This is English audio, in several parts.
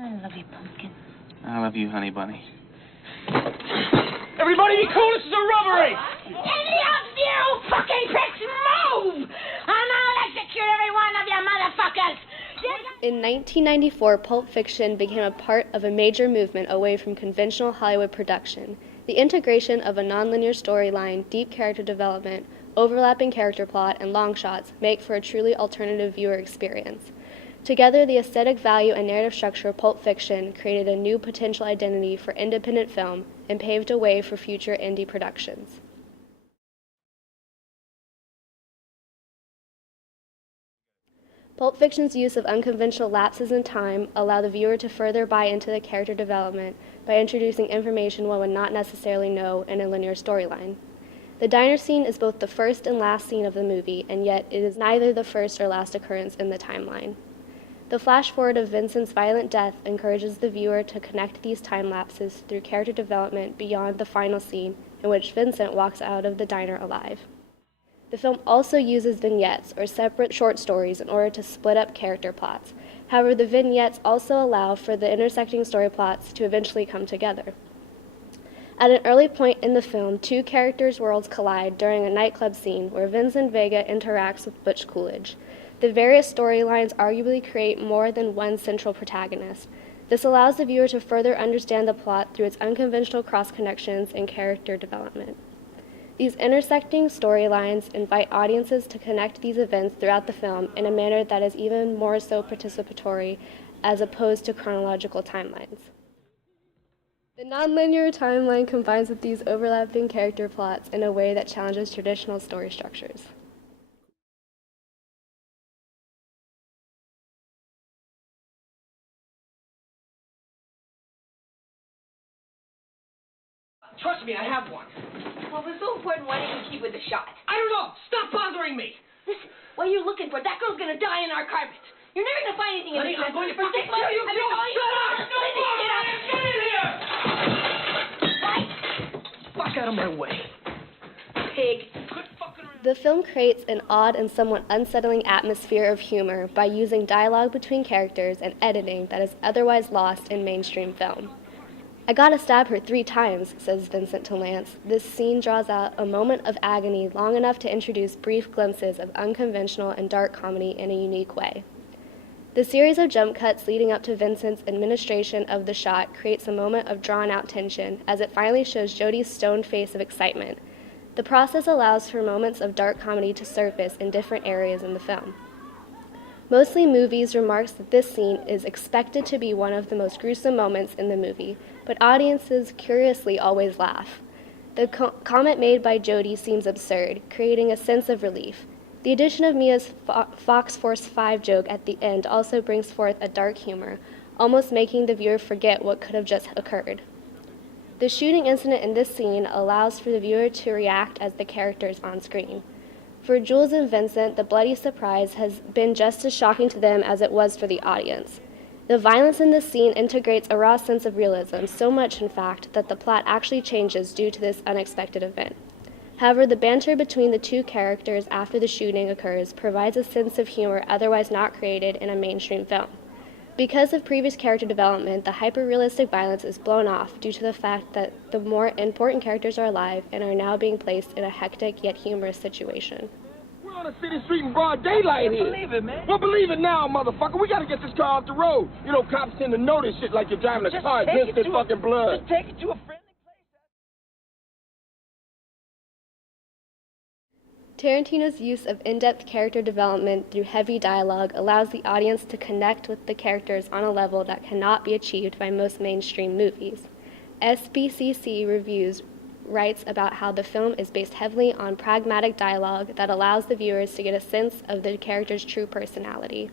I love you, Pumpkin. I love you, Honey Bunny. Everybody be cool, this is a robbery! Any of you fucking pricks move! And I'll execute every one of you motherfuckers! In 1994, Pulp Fiction became a part of a major movement away from conventional Hollywood production. The integration of a nonlinear storyline, deep character development, overlapping character plot, and long shots make for a truly alternative viewer experience. Together, the aesthetic value and narrative structure of Pulp Fiction created a new potential identity for independent film and paved a way for future indie productions. Pulp Fiction's use of unconventional lapses in time allow the viewer to further buy into the character development by introducing information one would not necessarily know in a linear storyline. The diner scene is both the first and last scene of the movie, and yet it is neither the first or last occurrence in the timeline. The flash forward of Vincent's violent death encourages the viewer to connect these time lapses through character development beyond the final scene in which Vincent walks out of the diner alive. The film also uses vignettes, or separate short stories, in order to split up character plots. However, the vignettes also allow for the intersecting story plots to eventually come together. At an early point in the film, two characters' worlds collide during a nightclub scene where Vincent Vega interacts with Butch Coolidge. The various storylines arguably create more than one central protagonist. This allows the viewer to further understand the plot through its unconventional cross-connections and character development. These intersecting storylines invite audiences to connect these events throughout the film in a manner that is even more so participatory as opposed to chronological timelines. The nonlinear timeline combines with these overlapping character plots in a way that challenges traditional story structures. Trust me, I have one. Well, if it's so important, why didn't you keep with the shot? I don't know! Stop bothering me! Listen, what are you looking for? That girl's gonna die in our carpet. You're never gonna find anything in Honey, this I'm going to for fucking 6 months. kill you! I've been calling you. Shut up! Get out! Get in here! Right? Fuck out of my way. Pig. The film creates an odd and somewhat unsettling atmosphere of humor by using dialogue between characters and editing that is otherwise lost in mainstream film. "I gotta stab her 3 times, says Vincent to Lance. This scene draws out a moment of agony long enough to introduce brief glimpses of unconventional and dark comedy in a unique way. The series of jump cuts leading up to Vincent's administration of the shot creates a moment of drawn-out tension as it finally shows Jodie's stoned face of excitement. The process allows for moments of dark comedy to surface in different areas in the film. Mostly Movies remarks that this scene is expected to be one of the most gruesome moments in the movie, but audiences curiously always laugh. The comment made by Jodie seems absurd, creating a sense of relief. The addition of Mia's Fox Force 5 joke at the end also brings forth a dark humor, almost making the viewer forget what could have just occurred. The shooting incident in this scene allows for the viewer to react as the characters on screen. For Jules and Vincent, the bloody surprise has been just as shocking to them as it was for the audience. The violence in this scene integrates a raw sense of realism, so much in fact that the plot actually changes due to this unexpected event. However, the banter between the two characters after the shooting occurs provides a sense of humor otherwise not created in a mainstream film. Because of previous character development, the hyper-realistic violence is blown off due to the fact that the more important characters are alive and are now being placed in a hectic yet humorous situation. We're on a city street in broad daylight here. Believe it, man. Well, believe it now, motherfucker. We gotta get this car off the road. You know, cops tend to notice shit like you're driving a car against this fucking blood. Just take it to a friendly Tarantino's use of in-depth character development through heavy dialogue allows the audience to connect with the characters on a level that cannot be achieved by most mainstream movies. SBCC Reviews writes about how the film is based heavily on pragmatic dialogue that allows the viewers to get a sense of the character's true personality.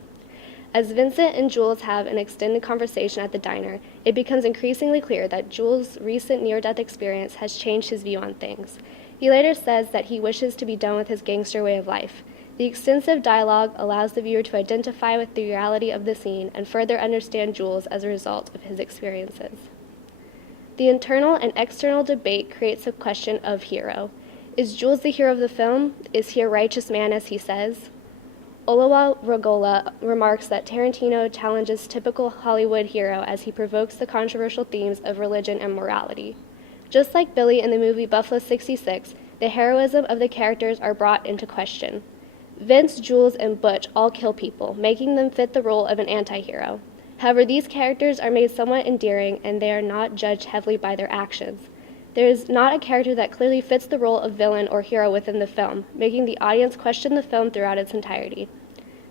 As Vincent and Jules have an extended conversation at the diner, it becomes increasingly clear that Jules' recent near-death experience has changed his view on things. He later says that he wishes to be done with his gangster way of life. The extensive dialogue allows the viewer to identify with the reality of the scene and further understand Jules as a result of his experiences. The internal and external debate creates a question of hero. Is Jules the hero of the film? Is he a righteous man as he says? Olawa Regola remarks that Tarantino challenges typical Hollywood hero as he provokes the controversial themes of religion and morality. Just like Billy in the movie Buffalo 66, the heroism of the characters are brought into question. Vince, Jules, and Butch all kill people, making them fit the role of an anti-hero. However, these characters are made somewhat endearing, and they are not judged heavily by their actions. There is not a character that clearly fits the role of villain or hero within the film, making the audience question the film throughout its entirety.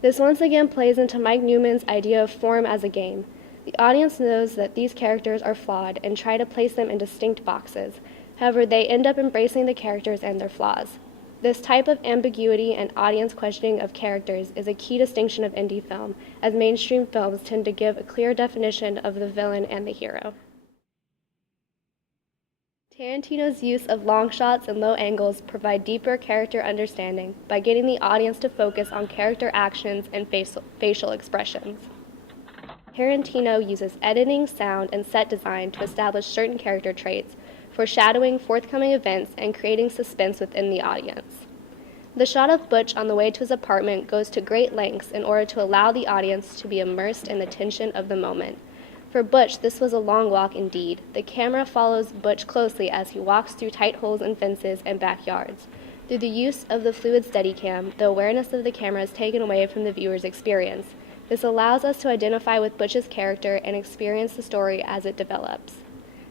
This once again plays into Mike Newman's idea of form as a game. The audience knows that these characters are flawed and try to place them in distinct boxes. However, they end up embracing the characters and their flaws. This type of ambiguity and audience questioning of characters is a key distinction of indie film, as mainstream films tend to give a clear definition of the villain and the hero. Tarantino's use of long shots and low angles provide deeper character understanding by getting the audience to focus on character actions and facial expressions. Tarantino uses editing, sound, and set design to establish certain character traits, foreshadowing forthcoming events and creating suspense within the audience. The shot of Butch on the way to his apartment goes to great lengths in order to allow the audience to be immersed in the tension of the moment. For Butch, this was a long walk indeed. The camera follows Butch closely as he walks through tight holes in fences and backyards. Through the use of the fluid Steadicam, the awareness of the camera is taken away from the viewer's experience. This allows us to identify with Butch's character and experience the story as it develops.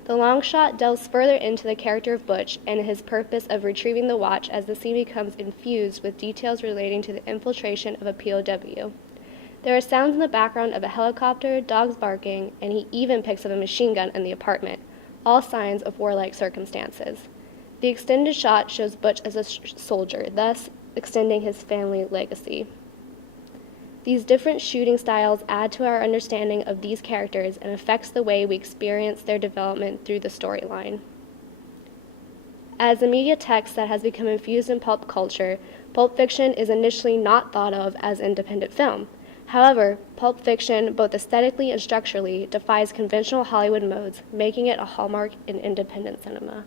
The long shot delves further into the character of Butch and his purpose of retrieving the watch as the scene becomes infused with details relating to the infiltration of a POW. There are sounds in the background of a helicopter, dogs barking, and he even picks up a machine gun in the apartment, all signs of warlike circumstances. The extended shot shows Butch as a soldier, thus extending his family legacy. These different shooting styles add to our understanding of these characters and affects the way we experience their development through the storyline. As a media text that has become infused in pulp culture, Pulp Fiction is initially not thought of as independent film. However, Pulp Fiction, both aesthetically and structurally, defies conventional Hollywood modes, making it a hallmark in independent cinema.